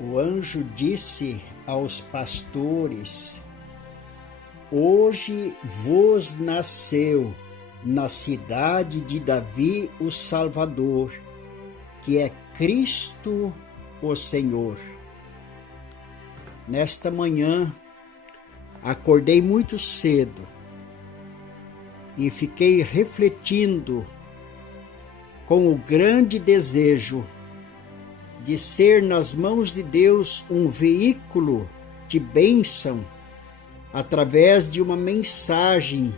O anjo disse aos pastores: Hoje vos nasceu na cidade de Davi o Salvador, que é Cristo o Senhor. Nesta manhã, acordei muito cedo e fiquei refletindo com o grande desejo de ser nas mãos de Deus um veículo de bênção através de uma mensagem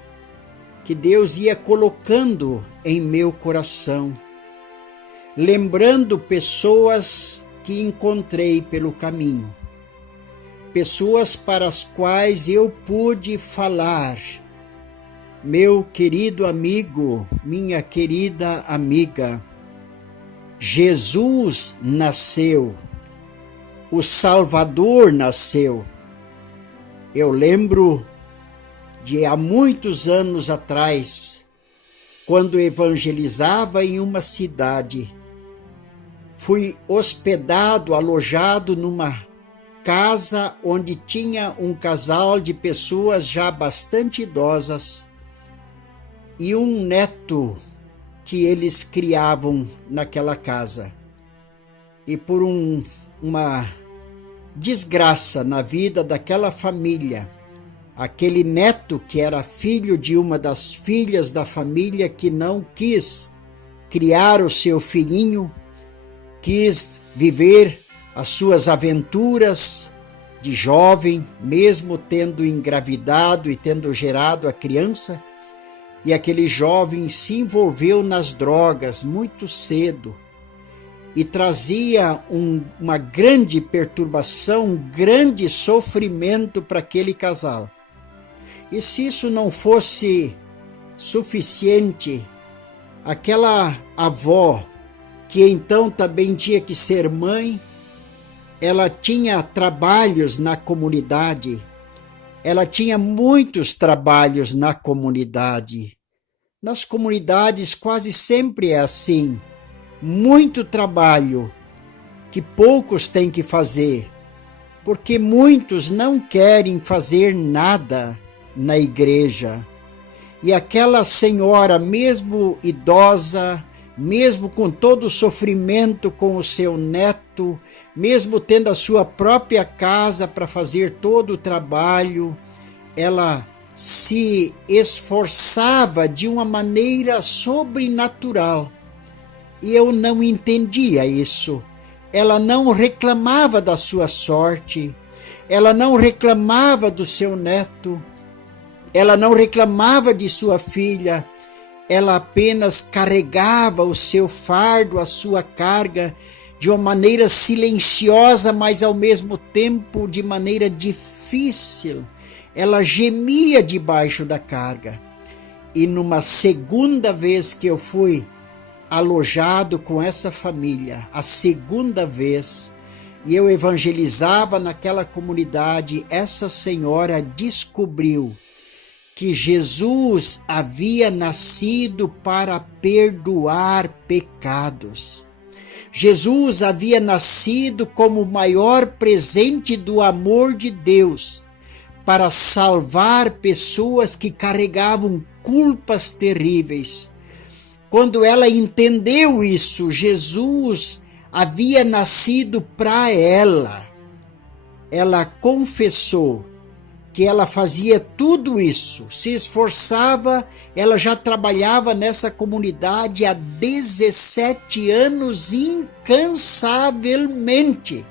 que Deus ia colocando em meu coração, lembrando pessoas que encontrei pelo caminho, pessoas para as quais eu pude falar. Meu querido amigo, minha querida amiga, Jesus nasceu, o Salvador nasceu. Eu lembro de há muitos anos atrás, quando evangelizava em uma cidade, fui hospedado, alojado numa casa onde tinha um casal de pessoas já bastante idosas e um neto que eles criavam naquela casa. E por uma desgraça na vida daquela família, aquele neto que era filho de uma das filhas da família que não quis criar o seu filhinho, quis viver as suas aventuras de jovem, mesmo tendo engravidado e tendo gerado a criança, e aquele jovem se envolveu nas drogas muito cedo e trazia uma grande perturbação, um grande sofrimento para aquele casal. E se isso não fosse suficiente, aquela avó, que então também tinha que ser mãe, ela tinha trabalhos na comunidade. Ela tinha muitos trabalhos na comunidade. Nas comunidades quase sempre é assim. Muito trabalho que poucos têm que fazer, porque muitos não querem fazer nada na igreja. E aquela senhora, mesmo idosa, mesmo com todo o sofrimento com o seu neto, mesmo tendo a sua própria casa para fazer todo o trabalho, ela se esforçava de uma maneira sobrenatural. E eu não entendia isso. Ela não reclamava da sua sorte, ela não reclamava do seu neto, ela não reclamava de sua filha, ela apenas carregava o seu fardo, a sua carga, de uma maneira silenciosa, mas ao mesmo tempo de maneira difícil. Ela gemia debaixo da carga. E numa segunda vez que eu fui alojado com essa família, a segunda vez, e eu evangelizava naquela comunidade, essa senhora descobriu que Jesus havia nascido para perdoar pecados. Jesus havia nascido como o maior presente do amor de Deus, para salvar pessoas que carregavam culpas terríveis. Quando ela entendeu isso, Jesus havia nascido para ela. Ela confessou que ela fazia tudo isso, se esforçava, ela já trabalhava nessa comunidade há 17 anos incansavelmente,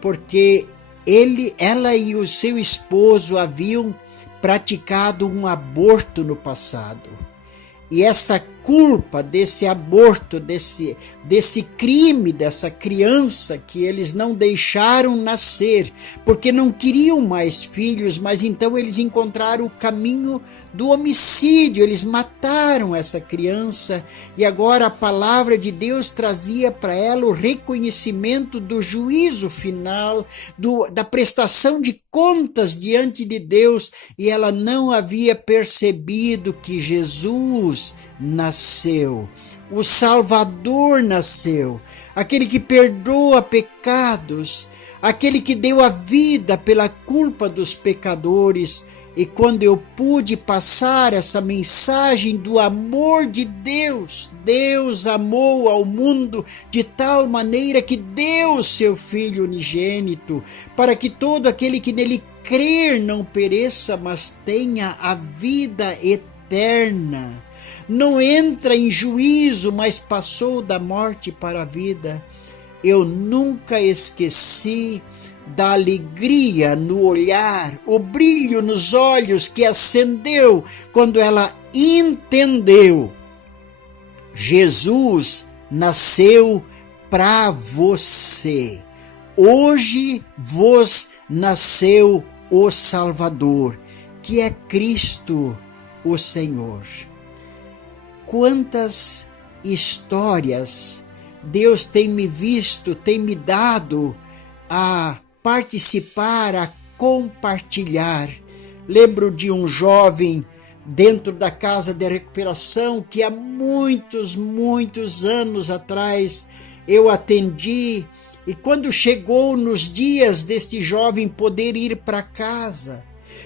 porque ela e o seu esposo haviam praticado um aborto no passado. E essa culpa desse aborto, desse crime, dessa criança que eles não deixaram nascer, porque não queriam mais filhos, mas então eles encontraram o caminho do homicídio, eles mataram essa criança, e agora a palavra de Deus trazia para ela o reconhecimento do juízo final, da prestação de contas diante de Deus, e ela não havia percebido que Jesus nasceu, o Salvador nasceu, aquele que perdoa pecados, aquele que deu a vida pela culpa dos pecadores. E quando eu pude passar essa mensagem do amor de Deus, Deus amou ao mundo de tal maneira que deu seu Filho unigênito, para que todo aquele que nele crer não pereça, mas tenha a vida eterna. Não entra em juízo, mas passou da morte para a vida. Eu nunca esqueci da alegria no olhar, o brilho nos olhos que acendeu quando ela entendeu. Jesus nasceu para você. Hoje vos nasceu o Salvador, que é Cristo, o Senhor. Quantas histórias Deus tem me visto, tem me dado a participar, a compartilhar. Lembro de um jovem dentro da casa de recuperação que há muitos anos atrás eu atendi, e quando chegou nos dias deste jovem poder ir para casa,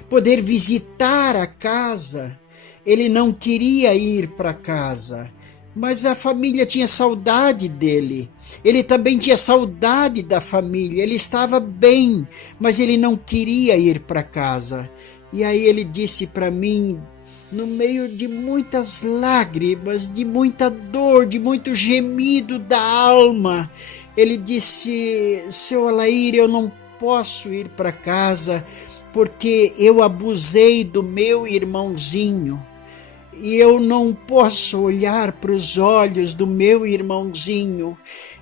poder visitar a casa, ele não queria ir para casa, mas a família tinha saudade dele. Ele também tinha saudade da família, ele estava bem, mas ele não queria ir para casa. E aí ele disse para mim, no meio de muitas lágrimas, de muita dor, de muito gemido da alma, ele disse: seu Alair, eu não posso ir para casa porque eu abusei do meu irmãozinho. E eu não posso olhar para os olhos do meu irmãozinho.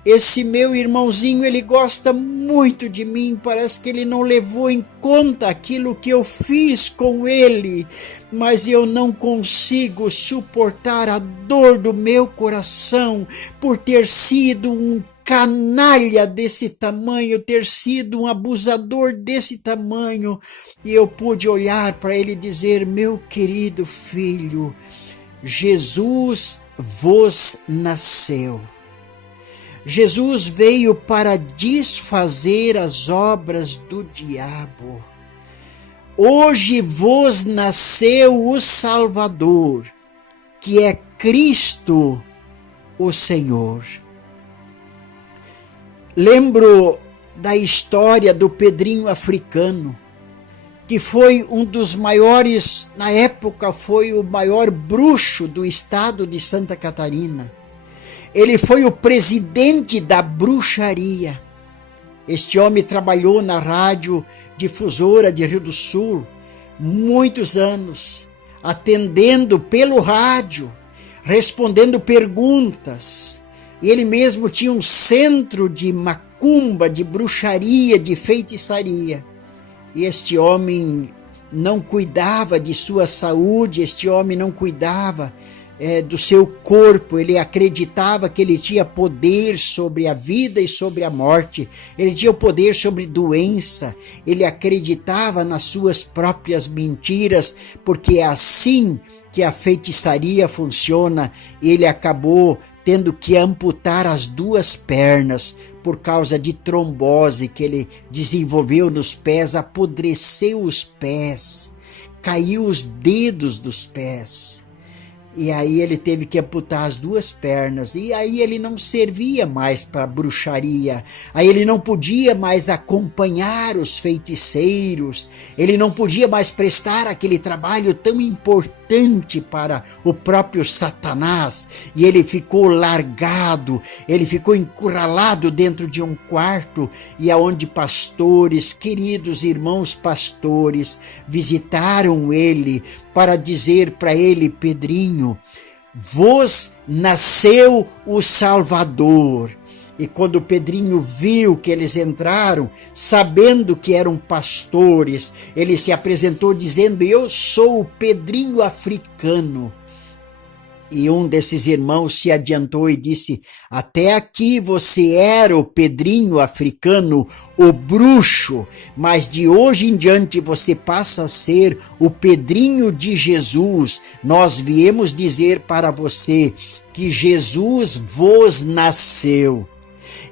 Esse meu irmãozinho, ele gosta muito de mim, parece que ele não levou em conta aquilo que eu fiz com ele, mas eu não consigo suportar a dor do meu coração por ter sido um canalha desse tamanho, ter sido um abusador desse tamanho. E eu pude olhar para ele e dizer: meu querido filho, Jesus vos nasceu. Jesus veio para desfazer as obras do diabo. Hoje vos nasceu o Salvador, que é Cristo, o Senhor. Lembro da história do Pedrinho Africano, que foi um dos maiores, na época foi o maior bruxo do estado de Santa Catarina. Ele foi o presidente da bruxaria. Este homem trabalhou na rádio difusora de Rio do Sul muitos anos, atendendo pelo rádio, respondendo perguntas. E ele mesmo tinha um centro de macumba, de bruxaria, de feitiçaria. E este homem não cuidava de sua saúde, este homem não cuidava do seu corpo. Ele acreditava que ele tinha poder sobre a vida e sobre a morte, ele tinha o poder sobre doença, ele acreditava nas suas próprias mentiras, porque é assim que a feitiçaria funciona. Ele acabou tendo que amputar as 2 pernas por causa de trombose que ele desenvolveu nos pés, apodreceu os pés, caiu os dedos dos pés. E aí ele teve que amputar as 2 pernas, e aí ele não servia mais para bruxaria, aí ele não podia mais acompanhar os feiticeiros, ele não podia mais prestar aquele trabalho tão importante para o próprio Satanás, e ele ficou largado, ele ficou encurralado dentro de um quarto, e aonde pastores, queridos irmãos pastores, visitaram ele para dizer para ele: Pedrinho, vos nasceu o Salvador. E quando o Pedrinho viu que eles entraram, sabendo que eram pastores, ele se apresentou dizendo: eu sou o Pedrinho Africano. E um desses irmãos se adiantou e disse: até aqui você era o Pedrinho Africano, o bruxo, mas de hoje em diante você passa a ser o Pedrinho de Jesus. Nós viemos dizer para você que Jesus vos nasceu.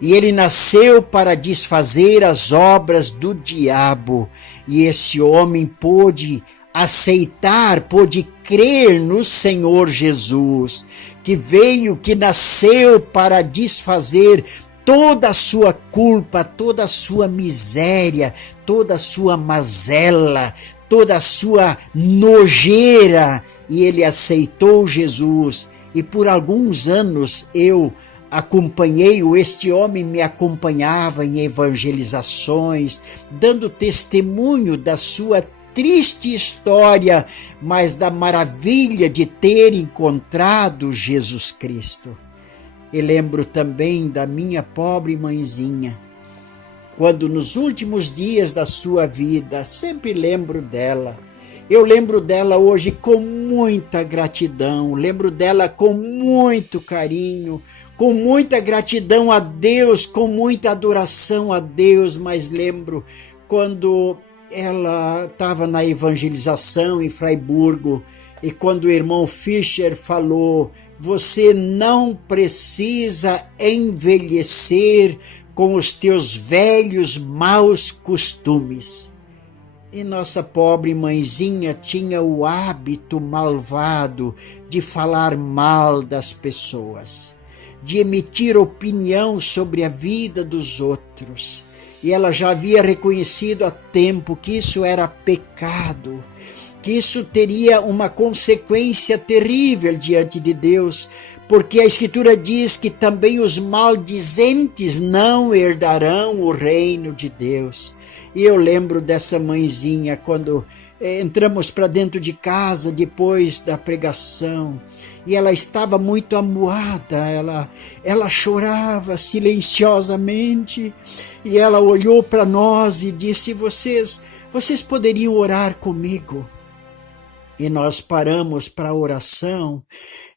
E ele nasceu para desfazer as obras do diabo. E esse homem pôde aceitar, pôde crer no Senhor Jesus, que veio, que nasceu para desfazer toda a sua culpa, toda a sua miséria, toda a sua mazela, toda a sua nojeira. E ele aceitou Jesus. E por alguns anos eu acompanhei-o, este homem me acompanhava em evangelizações, dando testemunho da sua triste história, mas da maravilha de ter encontrado Jesus Cristo. E lembro também da minha pobre mãezinha, quando nos últimos dias da sua vida, sempre lembro dela. Eu lembro dela hoje com muita gratidão, lembro dela com muito carinho, com muita gratidão a Deus, com muita adoração a Deus, mas lembro quando ela estava na evangelização em Fraiburgo e quando o irmão Fischer falou: você não precisa envelhecer com os teus velhos maus costumes. E nossa pobre mãezinha tinha o hábito malvado de falar mal das pessoas, de emitir opinião sobre a vida dos outros. E ela já havia reconhecido há tempo que isso era pecado, que isso teria uma consequência terrível diante de Deus, porque a Escritura diz que também os maldizentes não herdarão o reino de Deus. E eu lembro dessa mãezinha quando entramos para dentro de casa depois da pregação, e ela estava muito amuada, ela chorava silenciosamente, e ela olhou para nós e disse: vocês poderiam orar comigo? E nós paramos para a oração,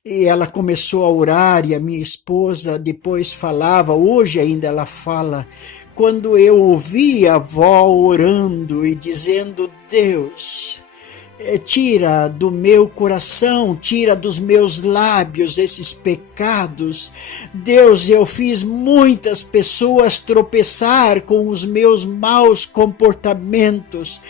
e ela começou a orar, e a minha esposa depois falava, hoje ainda ela fala: quando eu ouvi a avó orando e dizendo: Deus, tira do meu coração, tira dos meus lábios esses pecados. Deus, eu fiz muitas pessoas tropeçar com os meus maus comportamentos,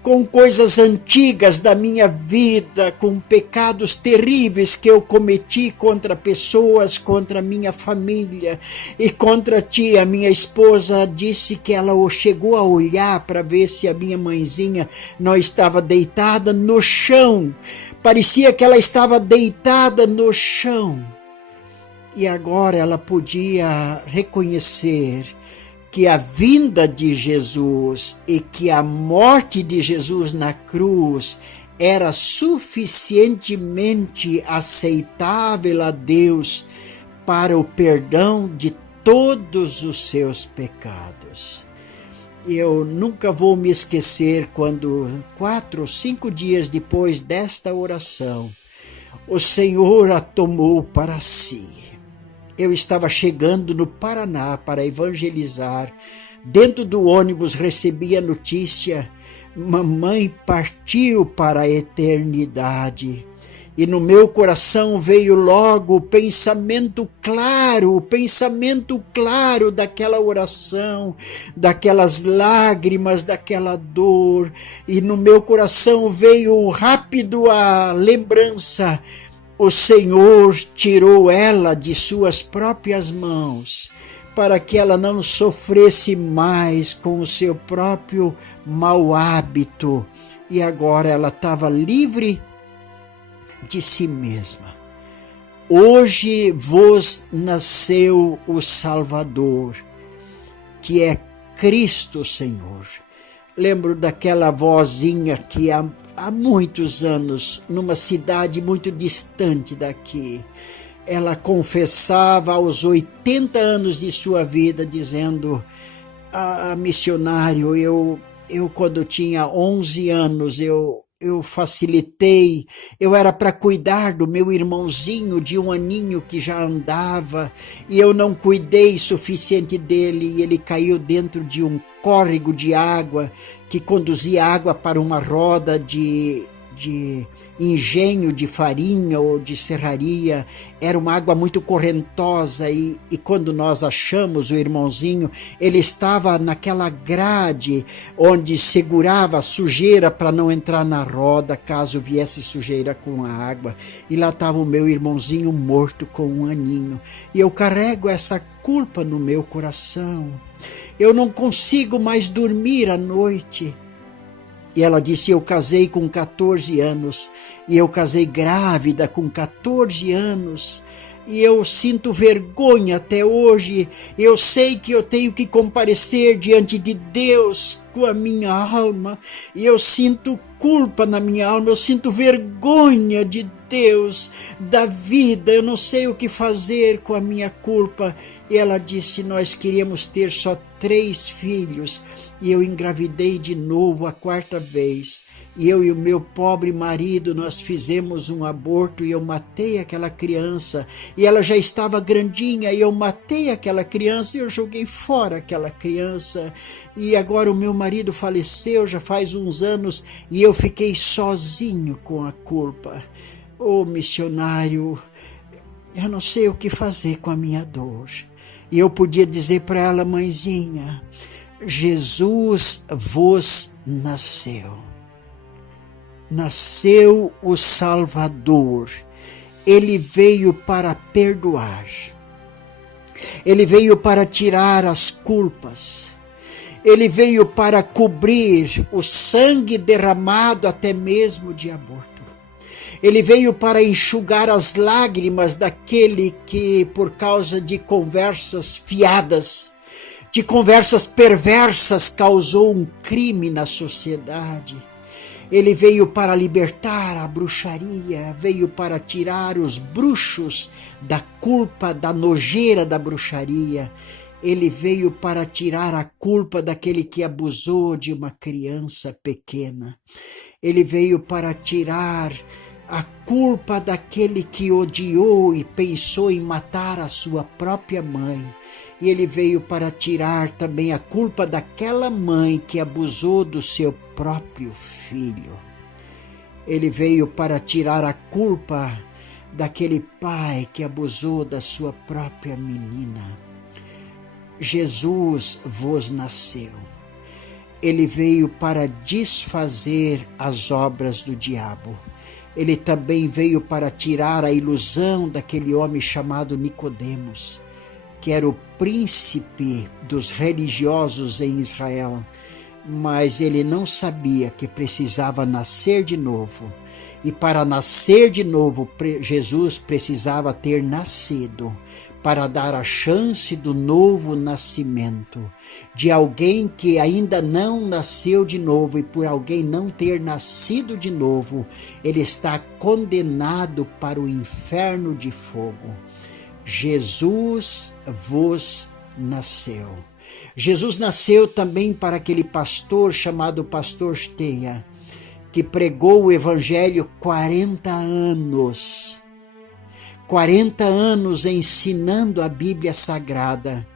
com coisas antigas da minha vida, com pecados terríveis que eu cometi contra pessoas, contra minha família e contra ti. A minha esposa disse que ela chegou a olhar para ver se a minha mãezinha não estava deitada no chão. Parecia que ela estava deitada no chão. E agora ela podia reconhecer que a vinda de Jesus e que a morte de Jesus na cruz era suficientemente aceitável a Deus para o perdão de todos os seus pecados. Eu nunca vou me esquecer quando 4 ou 5 dias depois desta oração, o Senhor a tomou para si. Eu estava chegando no Paraná para evangelizar. Dentro do ônibus recebi a notícia: mamãe partiu para a eternidade. E no meu coração veio logo o pensamento claro daquela oração, daquelas lágrimas, daquela dor. E no meu coração veio rápido a lembrança: o Senhor tirou ela de suas próprias mãos, para que ela não sofresse mais com o seu próprio mau hábito. E agora ela estava livre de si mesma. Hoje vos nasceu o Salvador, que é Cristo Senhor. Lembro daquela vozinha que há muitos anos, numa cidade muito distante daqui, ela confessava aos 80 anos de sua vida, dizendo: missionário, eu quando tinha 11 anos, eu facilitei, eu era para cuidar do meu irmãozinho de 1 aninho que já andava, e eu não cuidei suficiente dele, e ele caiu dentro de um córrego de água que conduzia água para uma roda de de engenho de farinha ou de serraria, era uma água muito correntosa e quando nós achamos o irmãozinho, ele estava naquela grade onde segurava a sujeira para não entrar na roda caso viesse sujeira com a água, e lá estava o meu irmãozinho morto com 1 aninho, e eu carrego essa culpa no meu coração, eu não consigo mais dormir à noite. E ela disse, eu casei com 14 anos, e eu casei grávida com 14 anos, e eu sinto vergonha até hoje, eu sei que eu tenho que comparecer diante de Deus com a minha alma, e eu sinto culpa na minha alma, eu sinto vergonha de Deus, da vida, eu não sei o que fazer com a minha culpa. E ela disse, nós queríamos ter só 3 filhos, e eu engravidei de novo a 4ª vez, e eu e o meu pobre marido, nós fizemos um aborto e eu matei aquela criança, e ela já estava grandinha, e eu matei aquela criança, e eu joguei fora aquela criança, e agora o meu marido faleceu já faz uns anos, e eu fiquei sozinho com a culpa. Oh, missionário, eu não sei o que fazer com a minha dor. E eu podia dizer para ela, mãezinha, Jesus vos nasceu. Nasceu o Salvador. Ele veio para perdoar. Ele veio para tirar as culpas. Ele veio para cobrir o sangue derramado até mesmo de aborto. Ele veio para enxugar as lágrimas daquele que, por causa de conversas fiadas, de conversas perversas, causou um crime na sociedade. Ele veio para libertar a bruxaria, veio para tirar os bruxos da culpa, da nojeira da bruxaria. Ele veio para tirar a culpa daquele que abusou de uma criança pequena. Ele veio para tirar a culpa daquele que odiou e pensou em matar a sua própria mãe. E ele veio para tirar também a culpa daquela mãe que abusou do seu próprio filho. Ele veio para tirar a culpa daquele pai que abusou da sua própria menina. Jesus vos nasceu. Ele veio para desfazer as obras do diabo. Ele também veio para tirar a ilusão daquele homem chamado Nicodemos, que era o príncipe dos religiosos em Israel, mas ele não sabia que precisava nascer de novo. E para nascer de novo, Jesus precisava ter nascido, para dar a chance do novo nascimento, de alguém que ainda não nasceu de novo, e por alguém não ter nascido de novo, ele está condenado para o inferno de fogo. Jesus vos nasceu. Jesus nasceu também para aquele pastor chamado Pastor Steia, que pregou o evangelho 40 anos. 40 anos ensinando a Bíblia Sagrada,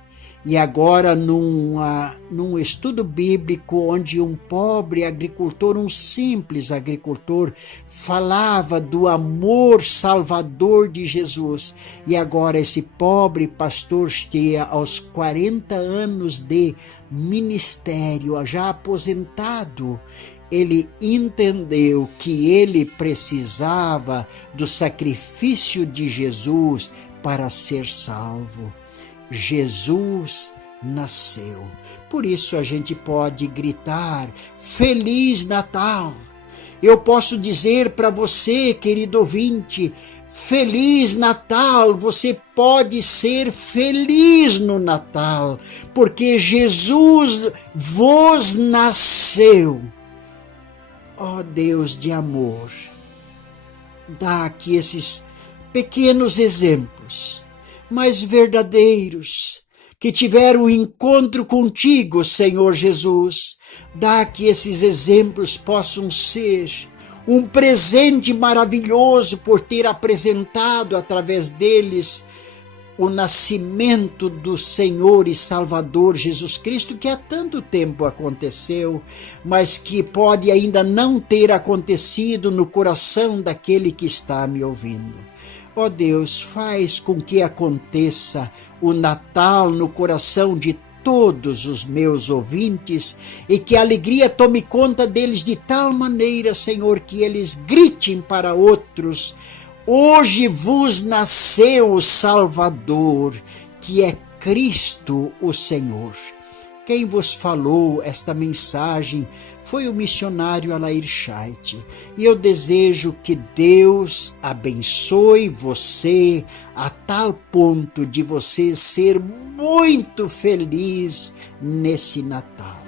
e agora num estudo bíblico onde um pobre agricultor, um simples agricultor, falava do amor salvador de Jesus, e agora esse pobre pastor Steia, aos 40 anos de ministério, já aposentado, ele entendeu que ele precisava do sacrifício de Jesus para ser salvo. Jesus nasceu. Por isso a gente pode gritar, Feliz Natal! Eu posso dizer para você, querido ouvinte, Feliz Natal! Você pode ser feliz no Natal, porque Jesus vos nasceu. Ó Deus de amor, dá aqui esses pequenos exemplos, mas verdadeiros, que tiveram um encontro contigo, Senhor Jesus. Dá que esses exemplos possam ser um presente maravilhoso por ter apresentado através deles o nascimento do Senhor e Salvador Jesus Cristo, que há tanto tempo aconteceu, mas que pode ainda não ter acontecido no coração daquele que está me ouvindo. Ó Deus, faz com que aconteça o Natal no coração de todos os meus ouvintes e que a alegria tome conta deles de tal maneira, Senhor, que eles gritem para outros: hoje vos nasceu o Salvador, que é Cristo o Senhor. Quem vos falou esta mensagem foi o missionário Alair Scheidt. E eu desejo que Deus abençoe você a tal ponto de você ser muito feliz nesse Natal.